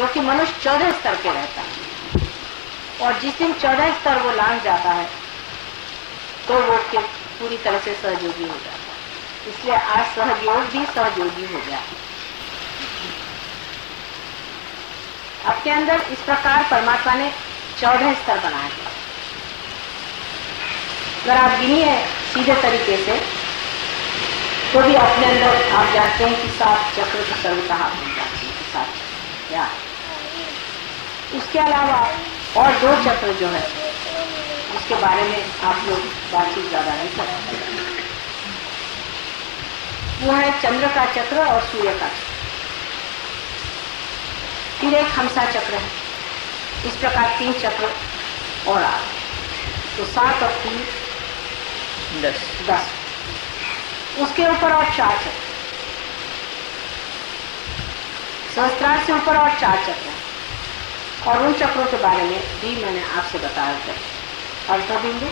क्योंकि मनुष्य 14 स्तर पे रहता है और जिस दिन 14 स्तर वो लांघ जाता है तो वो पूरी तरह से सहयोगी हो जाता है। इसलिए आज सहयोग भी सहयोगी हो गया। आपके अंदर इस प्रकार परमात्मा ने 14 स्तर बनाए हैं। अगर आप गिनिए सीधे तरीके से तो भी अपने अंदर आप जानते हैं कि 7 चक्र तो सर्वतः आप बन जाते हैं। 7 क्या उसके अलावा और 2 चक्र जो है उसके बारे में आप लोग बातचीत ज्यादा नहीं करते। वो है चंद्र का चक्र और सूर्य का चक्र। फिर एक हंसा चक्र है। इस प्रकार 3 चक्र और आ तो 7 और 3 10। उसके ऊपर और 4 चक्र, सहस्त्रार से ऊपर और 4 चक्र और उन चक्रों के बारे में भी मैंने आपसे बताया था। अर्धबिंदु,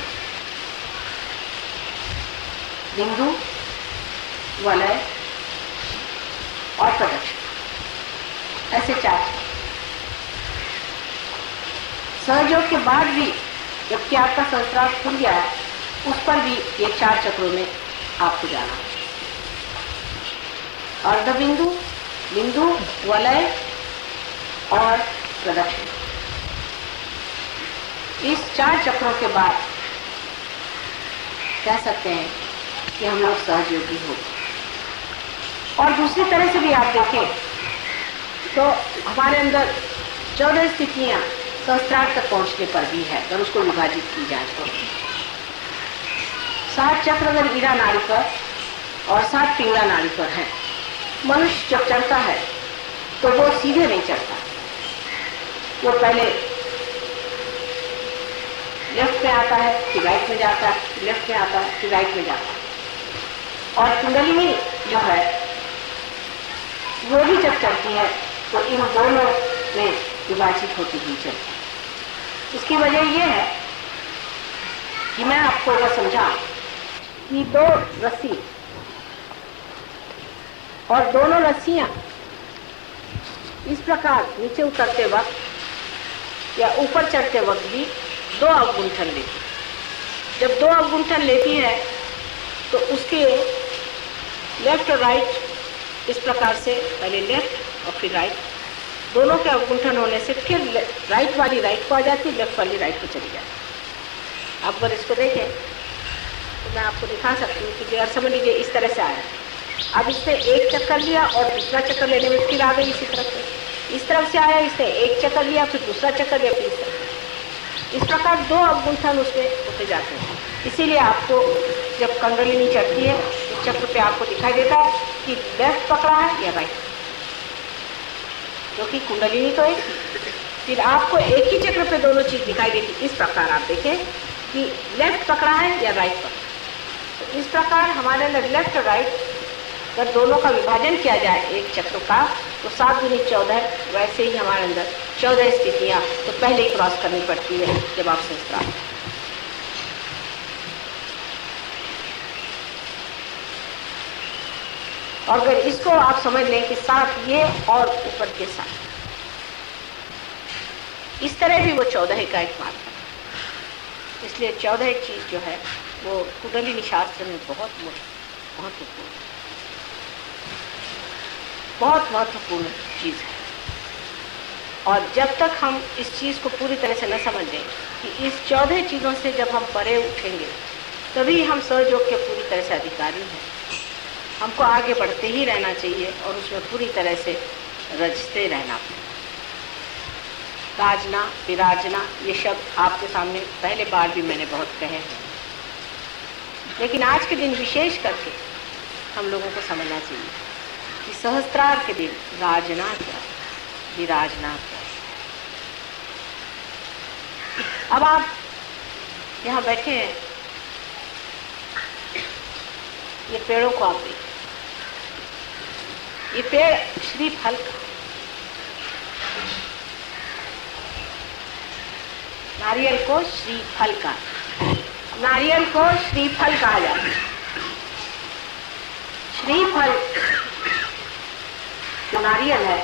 बिंदु, वलय और प्रदक्षिण, ऐसे 4 चक्र। सहयोग के बाद भी जबकि आपका सहस्त्रार खुल गया है उस पर भी ये 4 चक्रों में आपको जाना है। अर्धबिंदु, बिंदु, वलय और प्रदक्षिण, इस 4 चक्रों के बाद कह सकते हैं कि हम लोग सहयोगी हो। और दूसरी तरह से भी आप देखें तो हमारे अंदर 14 स्थितियां सहस्त्रार तक पहुंचने पर भी है अगर उसको विभाजित की जाए तो। 7 चक्र अगर ईड़ा नाड़ी पर और 7 पिंगला नाड़ी पर है। मनुष्य जब चढ़ता है तो वो सीधे नहीं चढ़ता, वो पहले लेफ्ट में आता है फिर राइट में जाता है, लेफ्ट में आता है फिर राइट में जाता है। और कुंडलिनी जो है वो भी जब चढ़ती है तो इन दोनों में विभाजित होती हुई चलती है। इसकी वजह यह है कि मैं आपको अगर समझा कि 2 रस्सी और दोनों रस्सियां इस प्रकार नीचे उतरते वक्त या ऊपर चढ़ते वक्त भी 2 अवगुंठन लेती है। जब 2 अवगुंठन लेती है तो उसके लेफ्ट और राइट इस प्रकार से पहले लेफ्ट और फिर राइट, दोनों के अवगुंठन होने से फिर राइट वाली राइट को आ जाती, लेफ्ट वाली राइट को चली जाती। आप अगर इसको देखें तो मैं आपको दिखा सकती हूँ कि अगर समझ लीजिए इस तरह से आया, अब इसने एक चक्कर लिया और दूसरा चक्कर लेने में फिर आ गई इसी तरफ से। इस तरफ से आया, इसने एक चक्कर लिया फिर दूसरा चक्कर लिया फिर इस प्रकार 2 अवगुंठन उसमें होते जाते हैं। इसीलिए आपको जब कुंडलिनी चढ़ती है उस चक्र पे आपको दिखाई देता है कि लेफ्ट पकड़ा है या राइट, क्योंकि कुंडलिनी तो एक, फिर आपको एक ही चक्र पे दोनों चीज दिखाई देती। इस प्रकार आप देखें कि लेफ्ट पकड़ा है या राइट पकड़ा। तो इस प्रकार हमारे अंदर लेफ्ट और राइट अगर दोनों का विभाजन किया जाए एक चक्र का तो 7 दूनी 14, वैसे ही हमारे अंदर 14 स्थितियां तो पहले ही क्रॉस करनी पड़ती है जब आप सहस्त्रार। और अगर इसको आप समझ लें कि 7 ये और ऊपर के 7, इस तरह भी वो 14 का एक मार्ग है। इसलिए 14 चीज जो है वो कुंडलिनी शास्त्र में बहुत महत्वपूर्ण चीज है। और जब तक हम इस चीज को पूरी तरह से न समझ लें कि इस 14 चीजों से जब हम परे उठेंगे तभी हम सहयोग के पूरी तरह से अधिकारी हैं। हमको आगे बढ़ते ही रहना चाहिए और उसमें पूरी तरह से रचते रहना। राजना, विराजना, ये शब्द आपके सामने पहले बार भी मैंने बहुत कहे हैं, लेकिन आज के दिन विशेष करके हम लोगों को समझना चाहिए कि सहस्त्रार के दिन राजना क्या, विराजना क्या। अब आप यहाँ बैठे हैं, ये पेड़ों को आप देखिए, ये पेड़ श्रीफल का, नारियल को श्रीफल का, नारियल को श्रीफल कहा जाता है। श्रीफल जो नारियल है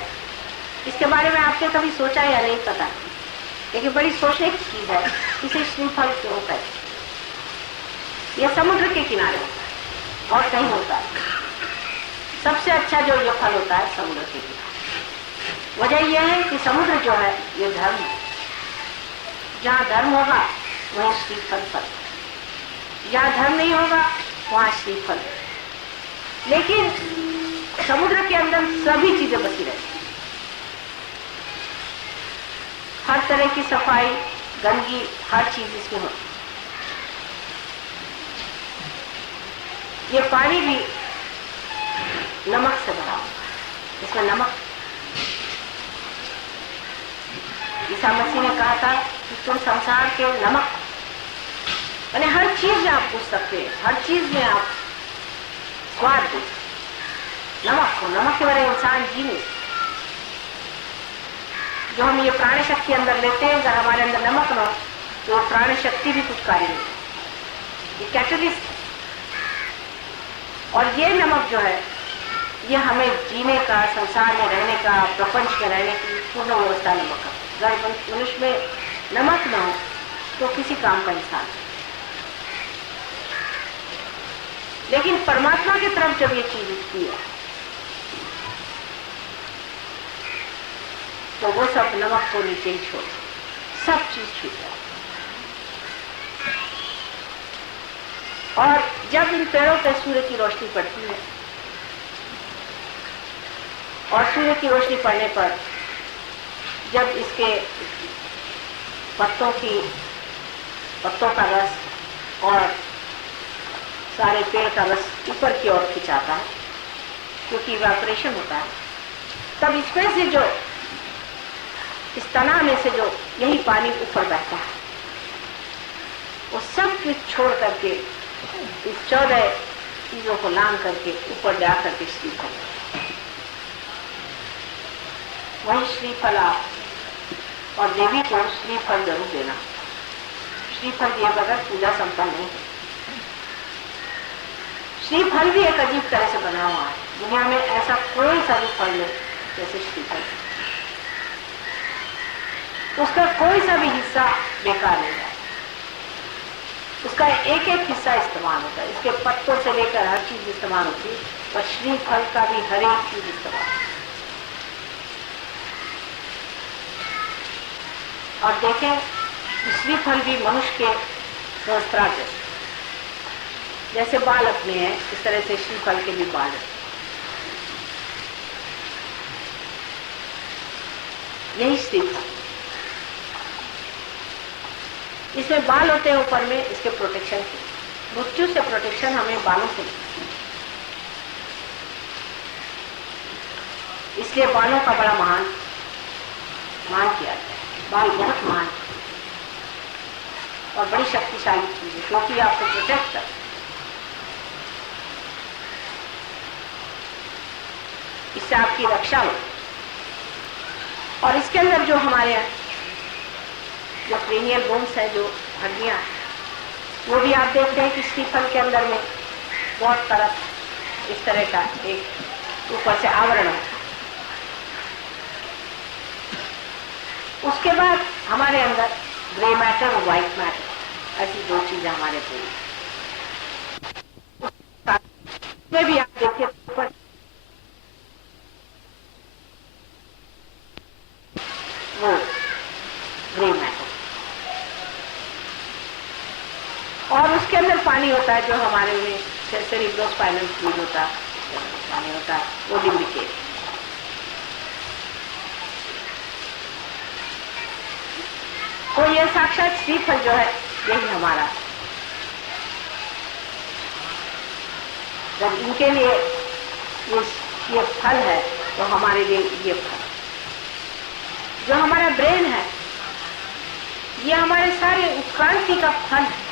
इसके बारे में आपने कभी सोचा या नहीं पता, लेकिन बड़ी सोचने की चीज है, इसे श्रीफल क्यों कहते। यह समुद्र के किनारे होता है और कहीं होता है। सबसे अच्छा जो ये फल होता है समुद्र के किनारे। वजह यह है कि समुद्र जो है ये धर्म है। जहाँ धर्म होगा वहीं श्रीफल फल, जहाँ धर्म नहीं होगा वहाँ श्रीफल। लेकिन समुद्र के अंदर सभी चीजें बसी रहती, हर तरह की सफाई, गंदगी, हर चीज इसमें होती। ये पानी भी नमक से भरा हुआ, इसमें नमक। ईसा मसीह ने कहा था कि तुम संसार के नमक, यानी हर चीज में आप पूछ सकते हैं, हर चीज में आप स्वाद दो। नमक को, नमक के बगैर इंसान जी नहीं। जो हम ये प्राण शक्ति अंदर लेते हैं, अगर हमारे अंदर नमक न हो तो प्राण शक्ति भी कुछ कार्य नहीं। ये कैटलिस्ट। और ये नमक जो है ये हमें जीने का, संसार में रहने का, प्रपंच में रहने की पूर्ण व्यवस्था नमक का। अगर मनुष्य में नमक न हो तो किसी काम का इंसान। लेकिन परमात्मा की तरफ जब ये चीज उठती है तो वो सब नमक को नीचे ही छोड़, सब चीज छूट जाए। और जब इन पेड़ों पर सूर्य की रोशनी पड़ती है और सूर्य की रोशनी पड़ने पर जब इसके पत्तों का रस और सारे पेड़ का रस ऊपर की ओर खिंचाता है, क्योंकि इवेपोरेशन होता है, तब इसमें से जो इस तना में से जो यही पानी ऊपर बहता है, वो सब कुछ छोड़ करके इस 14 चीजों को लांग करके ऊपर जा करके श्रीफल, वही श्रीफल आप और देवी को श्रीफल जरूर देना। श्रीफल दिए बगैर पूजा संपन्न नहीं है। श्रीफल भी एक अजीब तरह से बना हुआ है। दुनिया में ऐसा कोई सा भी फल नहीं जैसे श्रीफल। उसका कोई सा भी हिस्सा बेकार नहीं है, उसका एक एक हिस्सा इस्तेमाल होता है। इसके पत्तों से लेकर हर चीज इस्तेमाल होती है, और श्रीफल का भी हर एक चीज इस्तेमाल। और देखें, श्रीफल भी मनुष्य के सहस्त्रार जैसे बाल अपने हैं, इस तरह से श्रीफल के भी बाल हैं। यही श्रीफल, इसमें बाल होते हैं ऊपर में, इसके प्रोटेक्शन के। मृत्यु से प्रोटेक्शन हमें बालों से मिलती है, इसलिए बालों का बड़ा मान किया जाए। बाल बहुत महान और बड़ी शक्तिशाली चीज है, क्योंकि आपको प्रोटेक्ट कर, इससे आपकी रक्षा हो। और इसके अंदर जो हमारे जो क्रेनियल बोन्स है, जो हड्डियां, वो भी आप देख रहे हैं कि श्रीफल के अंदर में बहुत तरफ इस तरह का एक ऊपर से आवरण है। उसके बाद हमारे अंदर ग्रे मैटर और व्हाइट मैटर, ऐसी दो चीजें हमारे में भी आप देखिए ऊपर वो ग्रे मैटर, और उसके अंदर पानी होता है जो हमारे में सेरेब्रोस्पाइनल फ्लूइड होता है, पानी होता है, वो लिम्बिकेट। तो ये साक्षात श्रीफल जो है यही हमारा, जब इनके लिए ये फल है तो हमारे लिए ये फल। जो हमारा ब्रेन है ये हमारे सारे उत्क्रांति का फल है।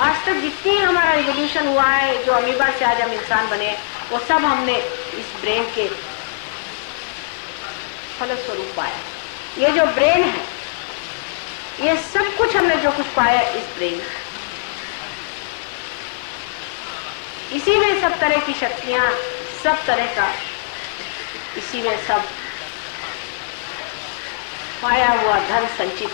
आज तक जितनी हमारा रिवोल्यूशन हुआ है, जो अमीबा से आज हम इंसान बने, वो सब हमने इस ब्रेन के फलस्वरूप पाया। ये जो ब्रेन है, ये सब कुछ हमने जो कुछ पाया इस ब्रेन, इसी में सब तरह की शक्तियां, सब तरह का इसी में सब पाया हुआ धन संचित।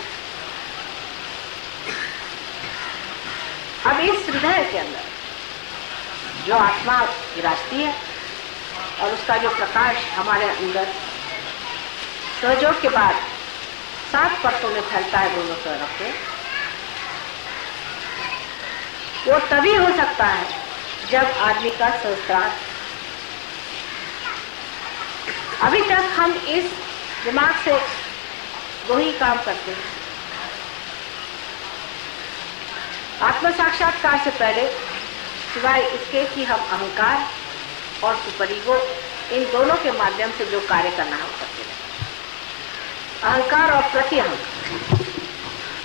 अब इस हृदय के अंदर जो आत्मा विराजती है और उसका जो प्रकाश हमारे अंदर सहयोग के बाद 7 परतों में फैलता है दोनों तरफ से, वो तभी हो सकता है जब आदमी का सहस्त्रार। अभी तक हम इस दिमाग से वही काम करते हैं। आत्म साक्षात्कार से पहले सिवाय इसके कि हम अहंकार और सुपर ईगो इन दोनों के माध्यम से जो कार्य करना है वो करते हैं। अहंकार और प्रति अहंकार,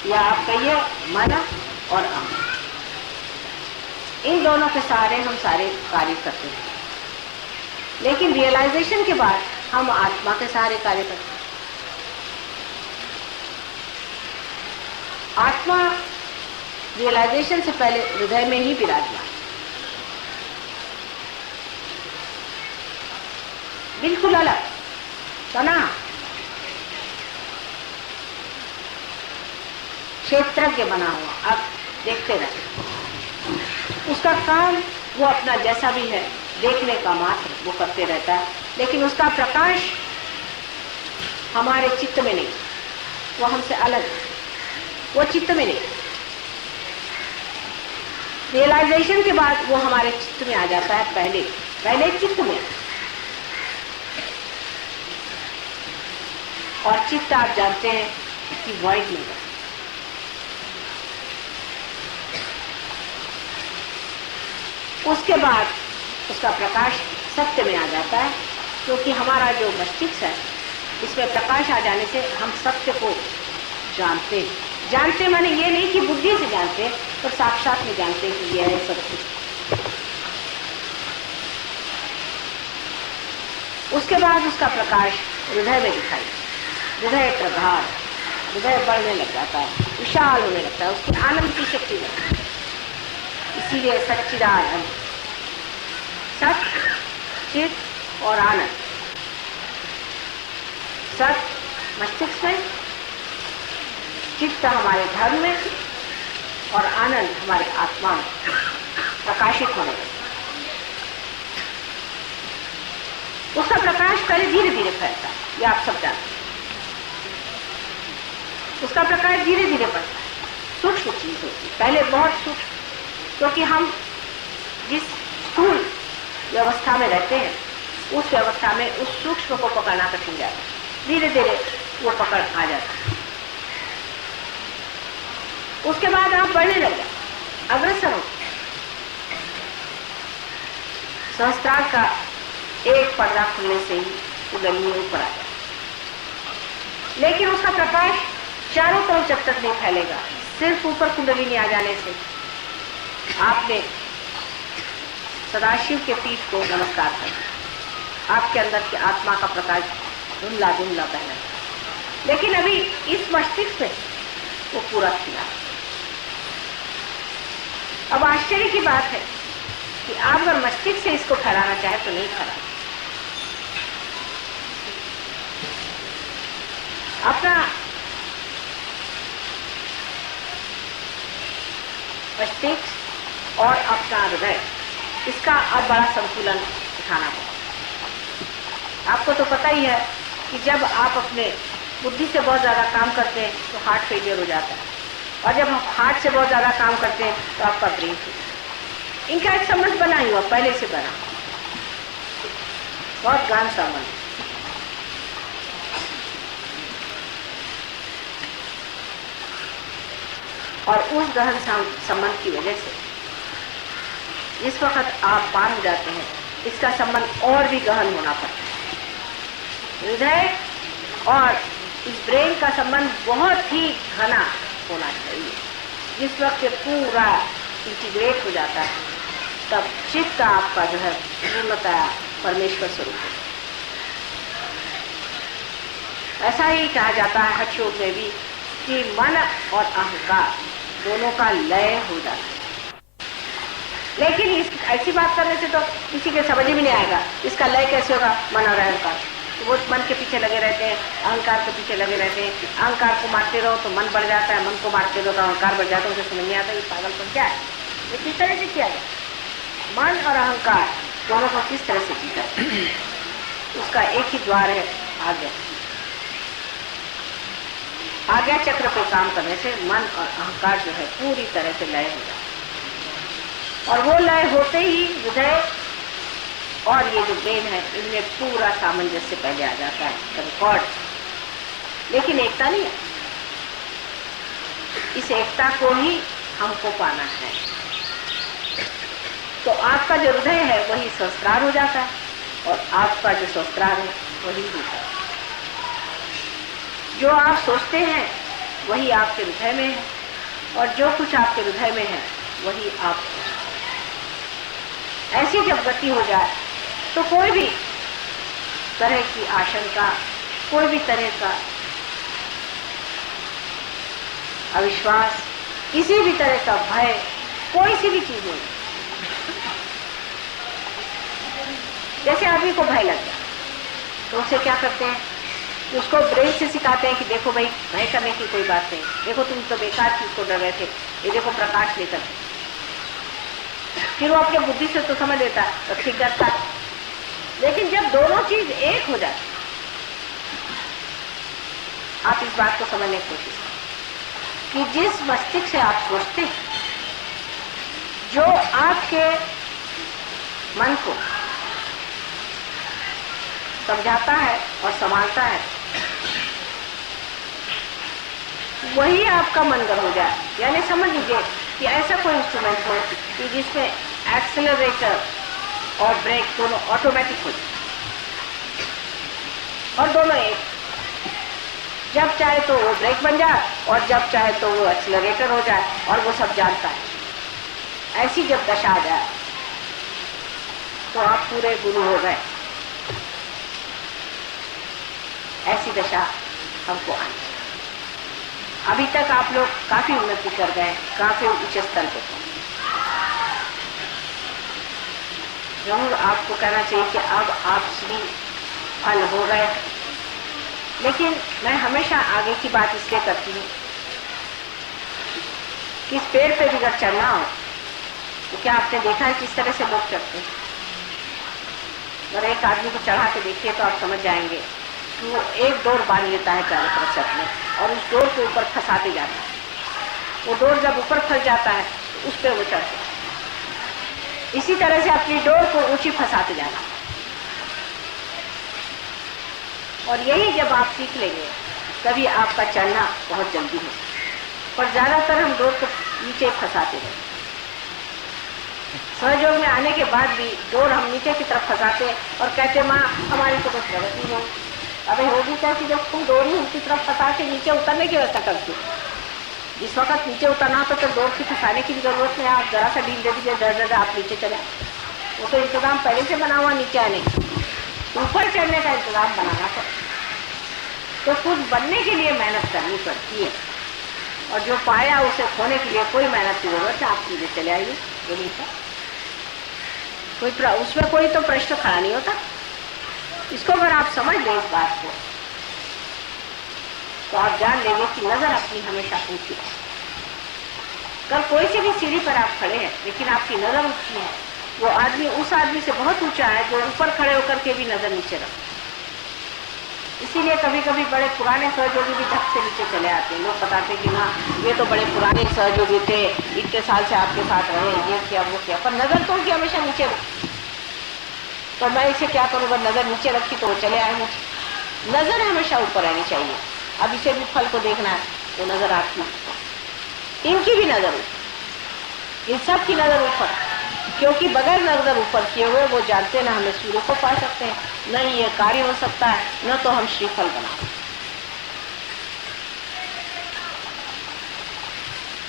या आप कहिए मन और अहम, इन दोनों के सहारे हम सारे कार्य करते हैं। लेकिन रियलाइजेशन के बाद हम आत्मा के सहारे कार्य करते हैं। आत्मा रियलाइजेशन से पहले हृदय में ही विराजमान, बिल्कुल अलग तना क्षेत्रज्ञ बना हुआ। आप देखते रहे, उसका काम वो अपना जैसा भी है देखने का मात्र वो करते रहता है, लेकिन उसका प्रकाश हमारे चित्त में नहीं, वो हमसे अलग है, वो चित्त में नहीं। रियलाइजेशन के बाद वो हमारे चित्त में आ जाता है, पहले चित्त में। और चित्त आप जानते हैं कि वॉइड में है। उसके बाद उसका प्रकाश सत्य में आ जाता है, क्योंकि हमारा जो मस्तिष्क है इसमें प्रकाश आ जाने से हम सत्य को जानते हैं। जानते माने ये नहीं कि बुद्धि से जानते, पर साक्षात में जानते हैं कि यह है सत्य। उसके बाद उसका प्रकाश हृदय में दिखाई, हृदय प्रगाढ़, हृदय बढ़ने लग जाता है, विशाल होने लगता है, उसकी आनंद की शक्ति लगती है। इसीलिए सच्चिदानंद, सत्य, चित और आनंद। सत्य मस्तिष्क में, चित्त हमारे धर्म में और आनंद हमारे आत्मा में प्रकाशित होने लगता है। उसका प्रकाश पहले धीरे धीरे फैलता है, ये आप सब जानते हैं। उसका प्रकाश धीरे धीरे बढ़ता है, सूक्ष्म चीज होती है, पहले बहुत सूक्ष्म, क्योंकि हम जिस स्थूल व्यवस्था में रहते हैं उस व्यवस्था में उस सूक्ष्म को पकड़ना कठिन जाता है। धीरे धीरे वो पकड़ आ जाता है। उसके बाद आप बढ़ने लग जाए, अग्रसर हो। सहस्त्रार का एक पर्दा खुलने से ही कुंडली ऊपर आ जाए, लेकिन उसका प्रकाश चारों तरफ जब तक नहीं फैलेगा। सिर्फ ऊपर कुंडली नहीं आ जाने से आपने सदाशिव के पीठ को नमस्कार करना, आपके अंदर की आत्मा का प्रकाश धुंधला धुंधला बहना, लेकिन अभी इस मस्तिष्क में वो पूरा खिला। अब आश्चर्य की बात है कि आप अगर मस्तिष्क से इसको फैलाना चाहे तो नहीं फैला। अपना मस्तिष्क और अपना हृदय, इसका अब बड़ा संतुलन उठाना होगा। आपको तो पता ही है कि जब आप अपने बुद्धि से बहुत ज्यादा काम करते हैं तो हार्ट फेलियर हो जाता है, और जब हम हार्ट से बहुत ज्यादा काम करते हैं तो आपका ब्रेन फेलियर। इनका एक संबंध बना ही हुआ, पहले से बना, बहुत गहन संबंध। और उस गहन संबंध की वजह से इस वक्त आप पार हो जाते हैं, इसका संबंध और भी गहन होना पड़ता है। हृदय और इस ब्रेन का संबंध बहुत ही घना होना चाहिए। जिस वक्त ये पूरा इंटीग्रेट हो जाता है तब चित्त आपका जो है पूर्णतः परमेश्वर स्वरूप है। ऐसा ही कहा जाता है हठ योग में भी कि मन और अहंकार दोनों का लय हो जाता है। लेकिन ऐसी बात करने से तो किसी के समझ में नहीं आएगा इसका लय कैसे होगा, मन और अहंकार। तो वो मन के पीछे लगे रहते हैं, अहंकार के पीछे लगे रहते हैं। अहंकार को मारते रहो तो मन बढ़ जाता है, मन को मारते रहो तो अहंकार बढ़ जाता है। उसे समझ नहीं आता ये पागलपन क्या है, ये किस तरह से किया जाए। मन और अहंकार दोनों को किस तरह से जीता है, उसका एक ही द्वार है, आज्ञा। आज्ञा चक्र पे काम करने से मन और अहंकार जो है पूरी तरह से लय हो जाता है, और वो लय होते ही हृदय और ये जो ब्रेन है इनमें पूरा सामंजस्य पहले आ जाता है, कंकॉर्ड। लेकिन एकता नहीं है, इस एकता को ही हमको पाना है। तो आपका जो हृदय है वही संस्कार हो जाता है, और आपका जो संस्कार है वही होता है। जो आप सोचते हैं वही आपके हृदय में है, और जो कुछ आपके हृदय में है वही आप। ऐसी जब गति हो जाए तो कोई भी तरह की आशंका, कोई भी तरह का अविश्वास, किसी भी तरह का भय, कोई सी भी चीज नहीं। जैसे आदमी को भय लग गया तो उसे क्या करते हैं, उसको ब्रेन से सिखाते हैं कि देखो भाई भय करने की कोई बात नहीं, देखो तुम तो बेकार चीज को डर रहे थे, ये देखो प्रकाश लेकर। फिर वो अपने बुद्धि से तो समझ लेता है तो ठीक करता है। लेकिन जब दोनों चीज एक हो जाए, आप इस बात को समझने की कोशिश करें कि जिस मस्तिष्क से आप सोचते हैं, जो आपके मन को समझाता है और संभालता है, वही आपका मनगढ़ हो जाए। यानी समझ लीजिए कि ऐसा कोई इंस्ट्रूमेंट हो कि जिसमें एक्सेलरेटर और ब्रेक दोनों ऑटोमेटिक हो जाए, और दोनों एक, जब चाहे तो वो ब्रेक बन जाए और जब चाहे तो वो एक्सेलरेटर हो जाए, और वो सब जानता है। ऐसी जब दशा आ जाए तो आप पूरे गुरु हो गए। ऐसी दशा हमको आनी। अभी तक आप लोग काफी उन्नति कर गए, काफी ऊंचे स्तर पे। जरूर आपको कहना चाहिए कि अब आप श्री फल हो गए। लेकिन मैं हमेशा आगे की बात इसलिए करती हूँ कि इस पेड़ पे भी अगर चढ़ना हो तो क्या आपने देखा है किस तरह से लोग चढ़ते हैं? अगर एक आदमी को चढ़ा के देखिए तो आप समझ जाएंगे कि वो एक डोर बांध लेता है चारों तरफ से अपने, और उस डोर के ऊपर फंसाते जाता है। वो डोर जब ऊपर फंस जाता है तो उस पर वो चढ़ता है। इसी तरह से अपनी डोर को ऊंची फंसाते जाना, और यही जब आप सीख लेंगे तभी आपका चढ़ना बहुत जल्दी हो। पर ज्यादातर हम डोर को नीचे फंसाते हैं। सहयोग में आने के बाद भी डोर हम नीचे की तरफ फंसाते और कहते माँ हमारी तो कुछ प्रगति हो। अबे होगी कैसी जब तुम डोर ही उनकी तरफ फंसा के नीचे उतरने की व्यवस्था करती हो। जिस वक्त नीचे उतरना तो फिर डोर की फंसाने की भी जरूरत नहीं। आप जरा सा ढील दे दीजिए, डर आप नीचे चले। वो तो इंतजाम पहले से बना हुआ नीचे आने, ऊपर चढ़ने का इंतजाम बनाना पड़ता। तो कुछ बनने के लिए मेहनत करनी पड़ती है, और जो पाया उसे खोने के लिए कोई मेहनत की जरूरत है। आप सीधे चले आइए जमीन पर, उसमें कोई तो प्रश्न खड़ा नहीं होता। इसको अगर आप समझ लें इस बात को, तो आप जान लेंगे कि नजर अपनी हमेशा ऊंची है। कल कोई सी भी सीढ़ी पर आप खड़े हैं लेकिन आपकी नजर ऊंची है, वो आदमी उस आदमी से बहुत ऊंचा है जो ऊपर खड़े होकर के भी नजर नीचे रखता। इसीलिए कभी कभी बड़े पुराने सहयोगी भी धक से नीचे चले आते हैं। लोग बताते कि ना ये तो बड़े पुराने सहयोगी थे, इतने साल से आपके साथ रहे, ये किया वो किया, पर नजर तो उनकी हमेशा नीचे रखी। तो मैं इसे क्या करूँ, अगर नजर नीचे रखी तो वो चले आए मुझे। नजर हमेशा ऊपर रहनी चाहिए। अब इसे भी फल को देखना है तो नजर आपकी, इनकी भी नजर ऊपर, इन सब की नजर ऊपर, क्योंकि बगैर नजर ऊपर किए हुए वो जानते ना हमें सूर्य को पा सकते हैं, न ही ये कार्य हो सकता है, न तो हम श्रीफल बना।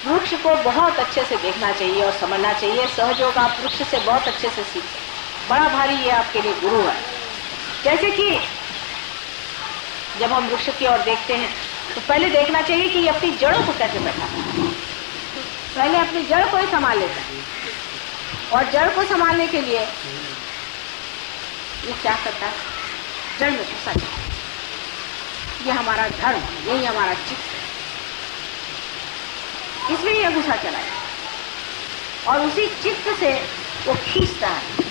वृक्ष को बहुत अच्छे से देखना चाहिए और समझना चाहिए। सहयोग आप वृक्ष से बहुत अच्छे से सीख सकते। बड़ा भारी ये आपके लिए गुरु है। जैसे कि जब हम वृक्ष की ओर देखते हैं तो पहले देखना चाहिए कि ये अपनी जड़ों को कैसे बैठा। पहले अपनी जड़ को ही संभाल लेता है, और जड़ को संभालने के लिए ये क्या करता है, जड़ में घुसा जाए। ये हमारा धर्म, यही हमारा चित्त, इसमें यह घुसा चला है और उसी चित्त से वो खींचता है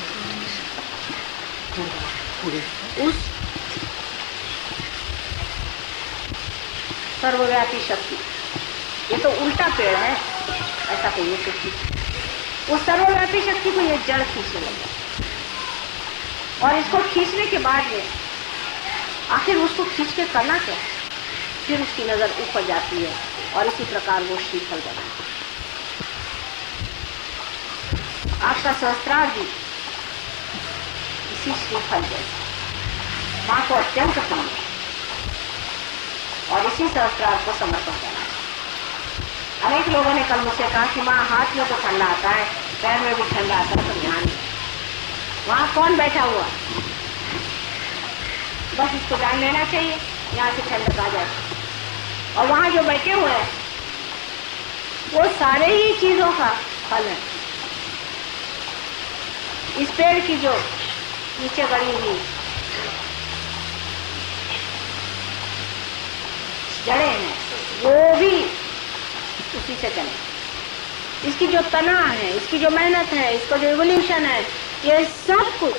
उस सर्वव्यापी शक्ति। ये तो उल्टा पेड़ है, ऐसा कहिए कुछ। उस सर्वव्यापी शक्ति को ये जड़ खींचने लगा और इसको खींचने के बाद में आखिर उसको खींच के करना क्या, फिर उसकी नजर ऊपर जाती है और इसी प्रकार वो श्रीफल बना। आपका सहस्त्रार भी इसी श्रीफल जैसा माँ को अत्यंत प्रिय और इसी सहस्त्रार को समर्पण करना। अनेक लोगों ने कल मुझसे कहा कि माँ हाथ में तो ठंडा आता है, पैर में भी ठंडा आता है, तो ध्यान नहीं। वहां कौन बैठा हुआ, बस इसको जान लेना चाहिए, यहाँ से ठंडक आ जाए। और वहां जो बैठे हुए हैं वो सारे ही चीजों का फल है। इस पेड़ की जो नीचे गड़ी हुई जड़ें हैं वो भी उसी से चले। इसकी जो तना है, इसकी जो मेहनत है, इसका जो इवोल्यूशन है, ये सब कुछ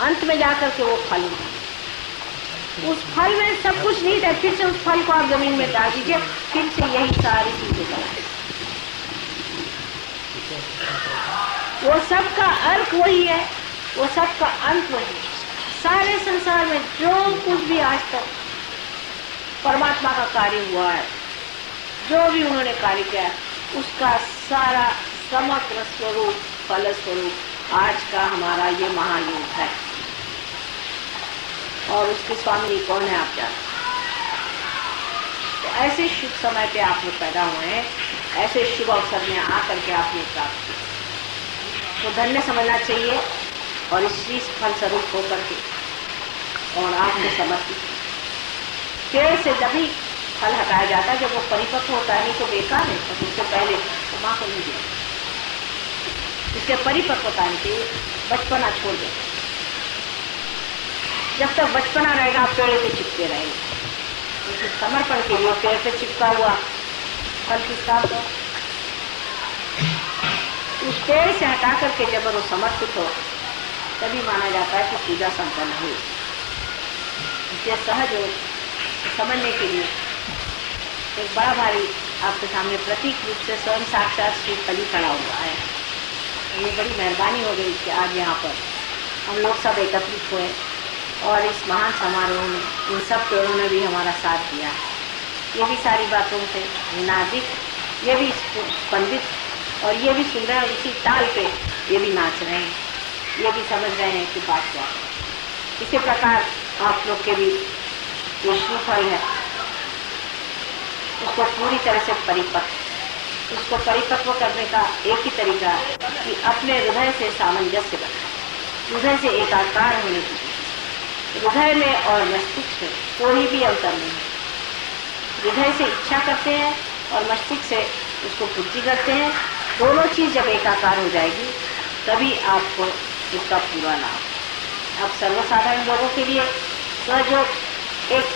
अंत में जाकर के वो फल है। उस फल में सब कुछ नहीं है, फिर से उस फल को आप जमीन में डाल दीजिए, फिर से यही सारी चीजें चलाए। वो सब का अर्थ वही है, वो सब का अंत वही है। सारे संसार में जो कुछ भी आज तक परमात्मा का कार्य हुआ है, जो भी उन्होंने कार्य किया, उसका सारा समग्र स्वरूप, फल स्वरूप आज का हमारा ये महायुग है। और उसके स्वामी कौन है आप जानते। तो ऐसे शुभ समय पे आप लोग पैदा हुए हैं, ऐसे शुभ अवसर में आकर के आपने प्राप्त किया, तो धन्य समझना चाहिए और इस श्री फल स्वरूप होकर के और आपने समर्पित। पेड़ से जब ही फल हटाया जाता है जब वो परिपक्व होता है, नहीं तो बेकार है। तो उससे पहले तो माँ को नहीं दिया, इसके परिपक्वता नहीं चाहिए, बचपना छोड़ दे। जब तक बचपना रहेगा आप पेड़ पे चिपके रहेंगे। समर्पण के लिए पेड़ पे चिपका हुआ फल किसका हो, उस पेड़ से हटा करके जब वो समर्पित हो तभी माना जाता है कि पूजा संपन्न हुई। इसलिए सहज हो समझने के लिए एक बड़ा भारी आपके सामने प्रतीक रूप से स्वयं साक्षात श्री फली खड़ा हुआ है। ये बड़ी मेहरबानी हो गई कि आज यहाँ पर हम लोग सब एकत्रित हुए और इस महान समारोह में इन सब पेड़ों ने भी हमारा साथ दिया। ये भी सारी बातों से नाजिक, ये भी स्पंदित और ये भी सुन रहे हैं, इसी ताल पे ये भी नाच रहे हैं, ये भी समझ रहे हैं कि बात क्या है। इसी प्रकार आप लोग के भी जो श्रीफल है उसको पूरी तरह से उसको परिपक्व करने का एक ही तरीका कि अपने हृदय से सामंजस्य बनाए, हृदय से एकाकार होने की। हृदय में और मस्तिष्क में कोई भी अंतर नहीं है। हृदय से इच्छा करते हैं और मस्तिष्क से उसको पूर्ति करते हैं। दोनों चीज जब एकाकार हो जाएगी तभी आपको इसका पूरा लाभ। अब सर्वसाधारण लोगों के लिए सहयोग एक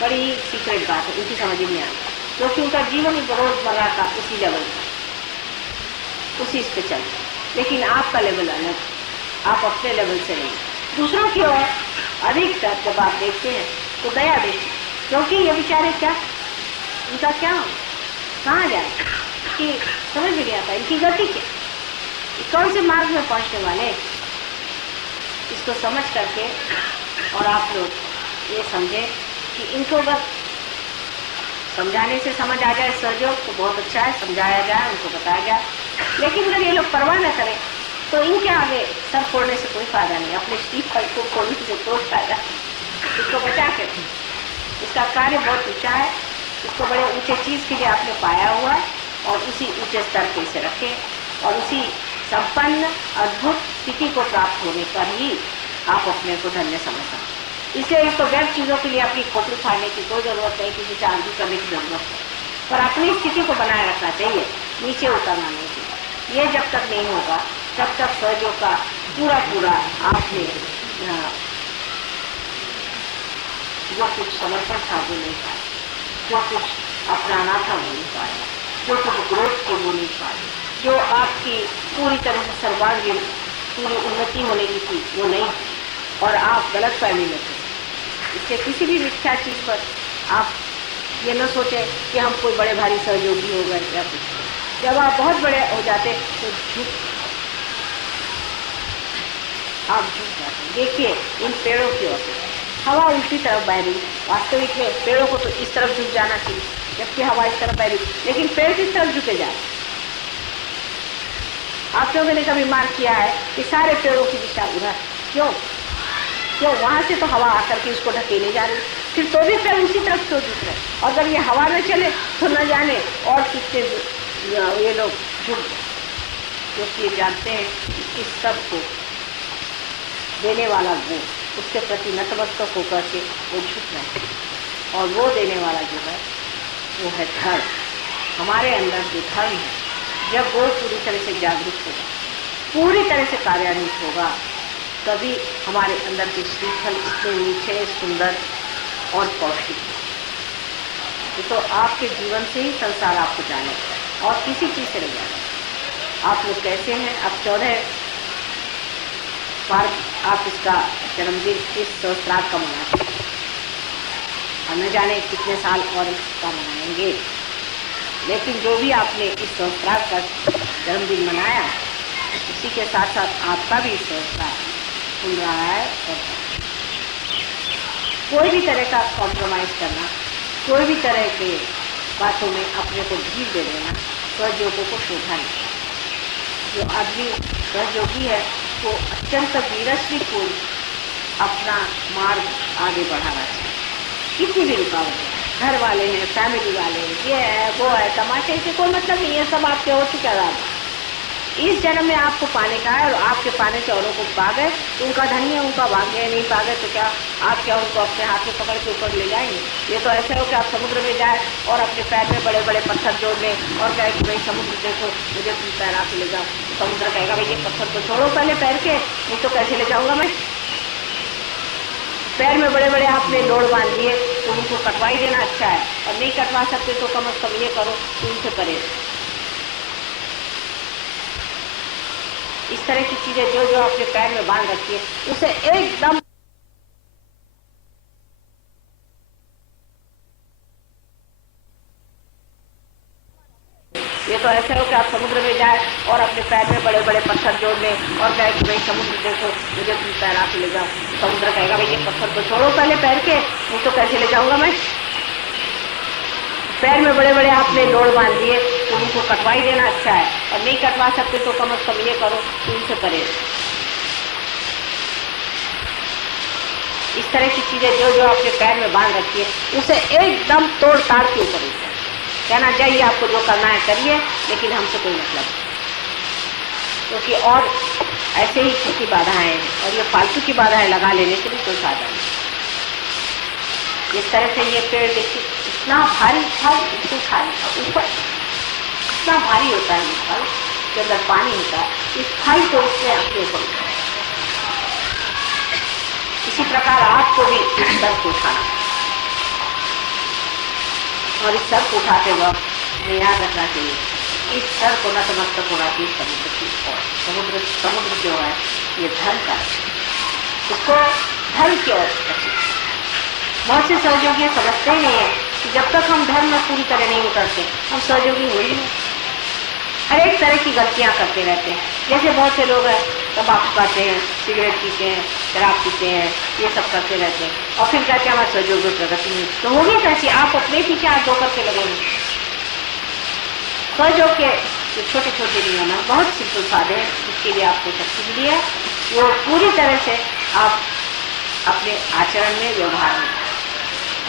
बड़ी सीक्रेट बात है, उनकी समझ नहीं आती, क्योंकि उनका जीवन ही रोजमर्रा का उसी लेवल का, उसी इस पे चलता है। लेकिन आपका लेवल अलग, आप अपने लेवल से नहीं। दूसरों की ओर अधिकतर जब आप देखते हैं तो दया देखते, क्योंकि ये बेचारे क्या, इनका क्या हो, कहाँ जाए कि समझ में नहीं आता, इनकी गति क्या, कौन से मार्ग में पहुंचने वाले। इसको समझ करके और आप लोग ये समझे कि इनको अगर समझाने से समझ आ जाए सहयोग तो बहुत अच्छा है, समझाया जाए, उनको बताया जाए। लेकिन अगर ये लोग परवाह न करें तो इनके आगे सर फोड़ने से कोई फायदा नहीं, अपने श्रीफल को फोड़ने से कोई फायदा। इसको बचा के, इसका कार्य बहुत ऊंचा है, इसको बड़े ऊंचे चीज के लिए आपने पाया हुआ है और उसी ऊंचे स्तर पे इसे रखें और उसी संपन्न अद्भुत स्थिति को प्राप्त होने पर ही आप अपने को धन्य समझ सकते। इसलिए इसको व्यर्थ चीजों के लिए अपनी खोपड़ी फाड़ने की कोई जरूरत नहीं, किसी से आंधी करने की जरूरत नहीं, पर अपनी स्थिति को बनाए रखना चाहिए, नीचे उतरना नहीं चाहिए। ये जब तक नहीं होगा तब तक सहयोग का पूरा आपने जो कुछ समर्पण था वो नहीं पाए, जो कुछ अपनाना था वो नहीं पाया, जो कुछ ग्रोथ थी वो नहीं पाए, जो आपकी पूरी तरह से सर्वांगीण पूरी उन्नति होने की थी वो नहीं, और आप गलत फहमी में थे। इससे किसी भी मिथ्या चीज पर आप ये न सोचें कि हम कोई बड़े भारी सहयोगी हो गए या कुछ। जब आप बहुत बड़े हो जाते तो आप झुक जाते। देखिए इन पेड़ों की ओर हवा उल्टी तरफ बह रही, वास्तविक में पेड़ों को तो इस तरफ झुक जाना चाहिए, जबकि हवा इस तरफ बह रही, लेकिन पेड़ किस तरफ झुके जाए। आप लोगों ने कभी मार्क किया है कि सारे पेड़ों की दिशा उधर, क्यों? वहां से तो हवा आकर के उसको ढकेले जा रही, फिर तो भी पेड़ उसी तरफ क्यों झुक रहे? और अगर ये हवा न चले तो न जाने और कितने ये लोग झुक, क्योंकि ये जानते हैं कि इस सब को देने वाला वो, उसके प्रति नतमस्तक होकर के वो झुक रहे हैं, और वो देने वाला जो है वो है धर्म। हमारे अंदर जो धर्म है, जब वो पूरी तरह से जागरूक होगा, पूरी तरह से कार्यान्वित होगा, तभी हमारे अंदर के श्रीफल इतने मीठे, सुंदर और पौष्टिक। तो आपके जीवन से ही संसार आपको जाने और किसी चीज से नहीं जाना। आप लोग कैसे हैं? अब 14 बार आप इसका जन्मदिन इस सहस्त्रार्थ का मनाते हैं, और न जाने कितने साल और इसका मनाएंगे, लेकिन जो भी आपने इस सहस्त्रार्थ का जन्मदिन मनाया, उसी के साथ साथ आपका भी इस सहस्त्रार्थ खुल रहा है। और कोई भी तरह का कॉम्प्रोमाइज करना, कोई भी तरह के बातों में अपने को ढील दे देना सहयोगों को शोभा नहीं। जो आदमी सहयोगी है वो अत्यंत वीरस्वी पूर्ण अपना मार्ग आगे बढ़ाना चाहिए। कितनी भी रुकावट है, घर वाले हैं, फैमिली वाले हैं, ये है वो है, तमाशे से कोई मतलब नहीं है, सब आपके हो चुका है। इस जन्म में आपको पाने का है, और आपके पाने से औरों को पा गए तो उनका धनी है, उनका भाग्य है। नहीं पा गए तो क्या आप क्या उनको अपने हाथ में पकड़ के ऊपर ले जाएंगे? ये तो ऐसे हो कि आप समुद्र में जाए और अपने पैर में बड़े बड़े पत्थर जोड़ लें और कहे कि भाई समुद्र देखो, मुझे तुम पैर के ले जाओ। समुद्र कहेगा भाई ये पत्थर तो छोड़ो पहले पैर के, नहीं तो कैसे ले जाऊंगा मैं। पैर में बड़े बड़े आपने लोड़ बांध दिए तो उनको कटवा ही देना अच्छा है, और नहीं कटवा सकते तो कम से कम ये करो कि उनसे परहेज। इस तरह की चीजें जो जो आपने पैर में बांध रखी है उसे एकदम ये तो ऐसे हो कि आप समुद्र में जाए और अपने पैर में बड़े बड़े पत्थर जोड़ लें और कहे कि भाई समुद्र देखो, मुझे तुम पैर के ले जाओ। समुद्र कहेगा भाई ये पत्थर तो छोड़ो पहले पैर के, नहीं तो कैसे ले जाऊंगा मैं। पैर में बड़े बड़े आपने लोड़ बांध दिए तो उनको कटवा ही देना अच्छा है, और नहीं कटवा सकते तो कम से कम ये करो कि उनसे परहेज। इस तरह की चीजें जो जो आपने पैर में बांध रखी है उसे एकदम तोड़ ताड़ के ऊपर उठे, कहना चाहिए आपको जो करना है करिए, लेकिन हमसे कोई मतलब नहीं। क्योंकि और ऐसे ही कितनी बाधाएं हैं, और ये फालतू की बाधाएं लगा लेने से भी कोई फायदा नहीं। इस तरह से ये पेड़ देखिए इतना भारी फल, इसको खाए ऊपर इतना भारी होता है, ये फल के अंदर पानी होता है, इस फल को उसने अपने ऊपर उठाया। इसी प्रकार आपको भी इस सर को उठाना, और इस सर को उठाते वक्त याद रखना चाहिए इस सर को नतमस्तक होना चाहिए समुद्र की ओर। समुद्र जो है ये धर्म का, इसको धर्म की ओर रखिए। बहुत से सहयोगी समझते ही नहीं है कि जब तक हम धर्म में पूरी तरह नहीं उतरते हम सहयोगी हो ही नहीं। हर एक तरह की गलतियां करते रहते हैं। जैसे बहुत से लोग हैं तंबाकू खाते हैं, सिगरेट पीते हैं, शराब पीते हैं, ये सब करते रहते हैं, और फिर कहते हैं हमारे सहयोग में प्रगति नहीं। तो होगी कैसी? आप अपने पीछे हाथ धोकर के लगे हैं। सहयोग के जो छोटे छोटे नियम है बहुत सिंपल सादे हैं, जिसके लिए आपको शक्ति मिली है, वो पूरी तरह से आप अपने आचरण में, व्यवहार में,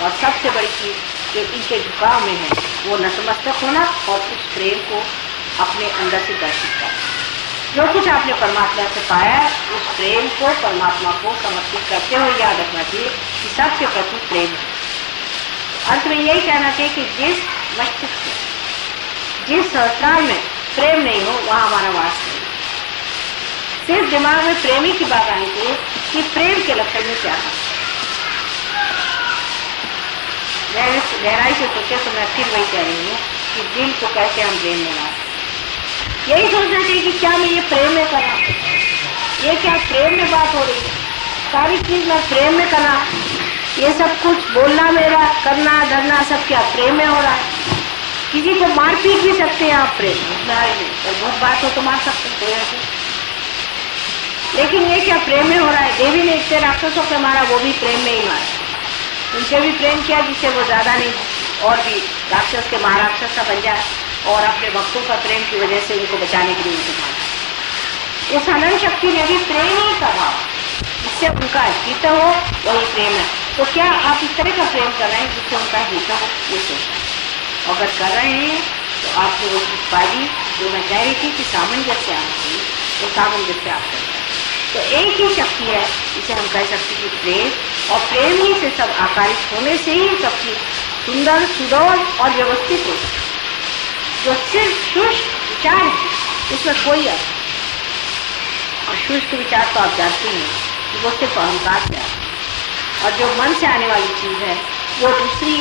और सबसे बड़ी चीज जो इनके झुकाव में है वो नतमस्तक होना और उस प्रेम को अपने अंदर से दर्शित करना। जो कुछ आपने परमात्मा से पाया उस प्रेम को परमात्मा को समर्पित करते हुए याद रखना चाहिए कि सबके प्रति प्रेम है। अंत में यही कहना चाहिए कि जिस मस्तिष्क में, जिस सहस्त्रार में प्रेम नहीं हो वहां हमारा वास नहीं। सिर्फ दिमाग में प्रेमी की बात आनी चाहिए कि प्रेम के लक्षण में क्या है। गहराई से सोचे तो मैं फिर वही कह रही हूँ कि दिल को कैसे हम प्रेम में लाएं। यही सोचना चाहिए कि क्या मैं ये प्रेम में कर रहा हूँ, ये क्या प्रेम में बात हो रही है, सारी चीज मैं प्रेम में कर रहा हूँ, ये सब कुछ बोलना मेरा करना धरना सब क्या प्रेम में हो रहा है। किसी को मार पीट भी सकते हैं आप प्रेम में, और बहुत बात हो तो मार सकते हैं ऐसे, लेकिन ये क्या प्रेम में हो रहा है। देवी ने इतने राक्षसों पे मारा, वो भी प्रेम में ही मारा, उनसे भी प्रेम किया जिससे वो ज्यादा नहीं और भी राक्षस के महाराक्षस सा बन जाए, और अपने भक्तों का प्रेम की वजह से उनको बचाने के लिए उनको मारा। उस अनंत शक्ति ने भी प्रेम ही कहा, जिससे उनका हित हो वही प्रेम है। तो क्या आप इस तरह का प्रेम कर रहे हैं जिससे उनका हित हो, ये सोचना। अगर कर रहे हैं तो आपने वो चीज पाली जो मैं कह रही थी कि सामंजस्य आना चाहिए, तो सामंजस्य आप करते हैं। तो एक ही शक्ति है जिसे हम कह सकते हैं कि प्रेम, और प्रेम ही से सब आकारित होने से ही सब चीज सुंदर सुडौल और व्यवस्थित हो सकती। जो सिर्फ शुष्क विचार है उसमें कोई अर्थ, और शुष्क विचार तो आप जानते हैं कि वो सिर्फ अहंकार से आता है, और जो मन से आने वाली चीज है वो दूसरी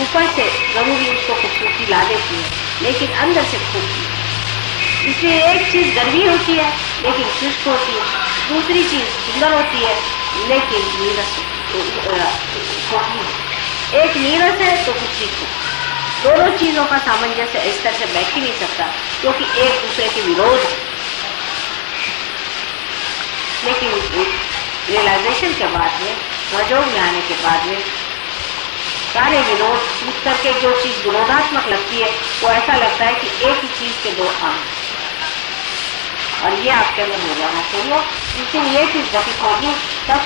ऊपर से जरूरी उसको खूबसूरती ला देती है, लेकिन अंदर से खूबसूरती। इसलिए एक चीज गर्वी होती है लेकिन शुष्क होती है, दूसरी चीज सुंदर होती है लेकिन नीरस होती है। एक नीरस है तो दूसरी खूब। दोनों चीजों का सामंजस्य इस तरह से बैठ ही नहीं सकता, क्योंकि एक दूसरे के विरोध है। लेकिन रियलाइजेशन के बाद में, स्वयोग में आने के बाद में, सारे विरोध टूट करके जो चीज विरोधात्मक लगती है वो ऐसा लगता है कि एक ही चीज के दो अंग, और ये आपके अंदर हो जाना चाहिए। लेकिन ये चीज घटित होगी तब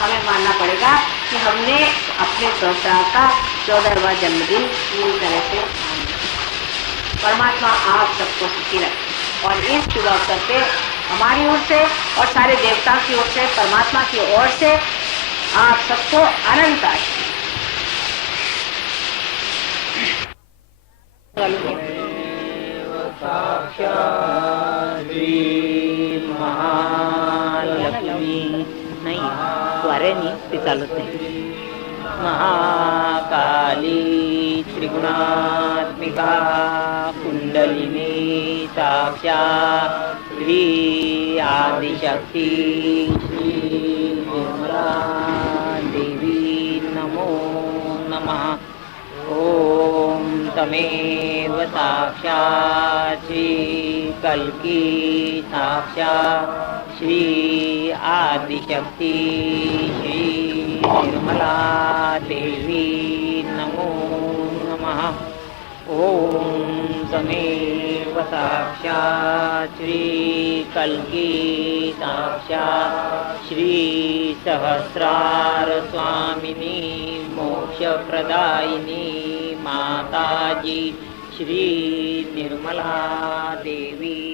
हमें मानना पड़ेगा कि हमने अपने संसार का 14वां जन्मदिन पूरी तरह से परमात्मा आप सबको सुखी रखे। और इस शुभ अवसर पे हमारी ओर से और सारे देवता की ओर से, परमात्मा की ओर से आप सबको अनंत आशीर्वाद। महालक्ष्मी नाही वाऱ्याने ते चालत नाही. महाकाली त्रिगुणात्मिका कुंडलिनी साक्षात् श्री आदिशक्ती श्री निर्मला देवी नमो नमः. ओम तमेव साक्षात् श्री कल्की साक्षात् श्री आदिशक्ति श्री निर्मला देवी नमो नमः. ओम तमेव साक्षात् श्री कल्की साक्षात् श्री सहस्रार स्वामिनी मोक्षप्रदायिनी माताजी श्री निर्मला देवी